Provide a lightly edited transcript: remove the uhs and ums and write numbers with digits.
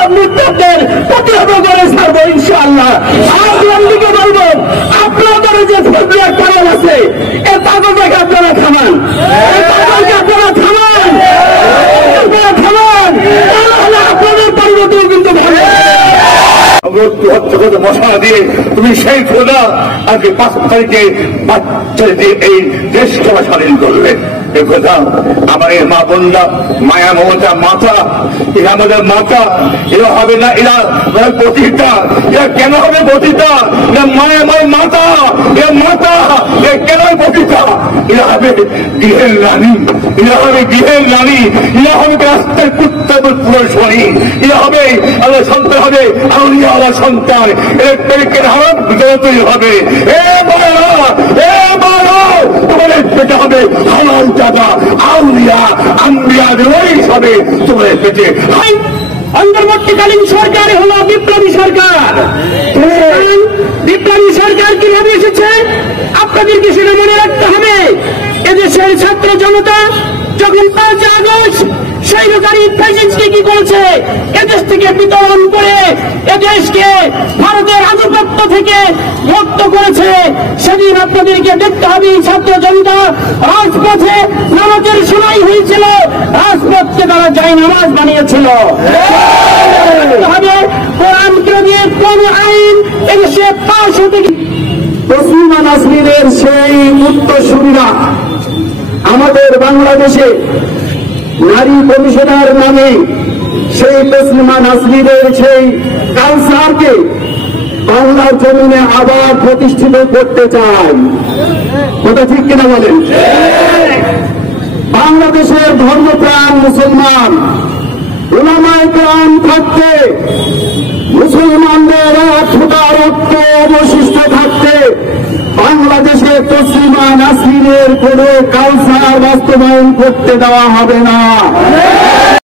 মিত্রদের প্রতিহত করে ছাড়বো ইনশাআল্লাহ। আওয়ামী লীগকে বলবো, আপনাদের যে ফেব্রুয়ারি কারণ আছে এ তাদেরকে আপনারা থামান, আপনারা থামান, তাহলে আপনাদের পরিবর্তন কিন্তু ভালো। মশা দিয়ে তুমি সেই খোদা আজকে 5 তারিখে বাচ্চা দিয়ে এই দেশকে স্বাধীন করবে। এ কথা আমার এই মা বোনরা, মায়া মমতা মাতা, এরা আমাদের মাতা, এরা হবে না, এরা পতিতা। এরা কেন হবে পতিতা? এরা মায়াময় মাতা, এরা মাতা, এরা কেন পতিতা? এরা হবে গৃহের রানী, এরা হবে গৃহের রানী, এরা হবে রাস্তার কুত্তা পুরোশনী, এরা হবে আল্লাহ সন্তান, হবে আউলিয়া আল্লাহ সন্তান, এর পেটের হারাম তৈরি হবে। এ বাবা, এ বাবা, তোমাদের পেটে হবে হালাল টাকা, আউলিয়া আম্বিয়াদের ওয়ারিস হবে তোমাদের পেটে। অন্তর্বর্তীকালীন সরকার হলো বিপ্লবী সরকার। বিপ্লবী সরকার কিভাবে এসেছে আপনাদেরকে সেটা মনে রাখতে হবে। এদেশের ছাত্র জনতা যখন 5 আগস্ট স্বৈরচারী ফ্যাসিস্টকে কি করেছে, এদেশ থেকে বিতরণ করে এদেশকে ভারতের আধিপত্য থেকে মুক্ত করেছে, সেদিন আপনাদেরকে দেখতে হবে ছাত্র জনতা রাজপথে নামাজের সময় হয়েছিল, রাজপথকে তারা যাই নামাজ বানিয়েছিল। কোরআনকে দিয়ে কোন আইন এদেশে পাশ হতে তসলিমা নাসরিনের সেই উত্তরসূরিরা আমাদের বাংলাদেশে নারী কমিশনার নামে সেই তসলিমা নাসরিনের সেই কালচারকে বাংলার জমিনে আবার প্রতিষ্ঠিত করতে চায়। কথা ঠিক কিনা বলেন? বাংলাদেশের ধর্মপ্রাণ মুসলমান উলামায়ে কেরাম থাকতে, মুসলমানদের এক ফোঁটা রক্ত অবশিষ্ট থাকতে বাংলাদেশে তসলিমা নাসরিনের কোন কালচার বাস্তবায়ন করতে দেওয়া হবে না।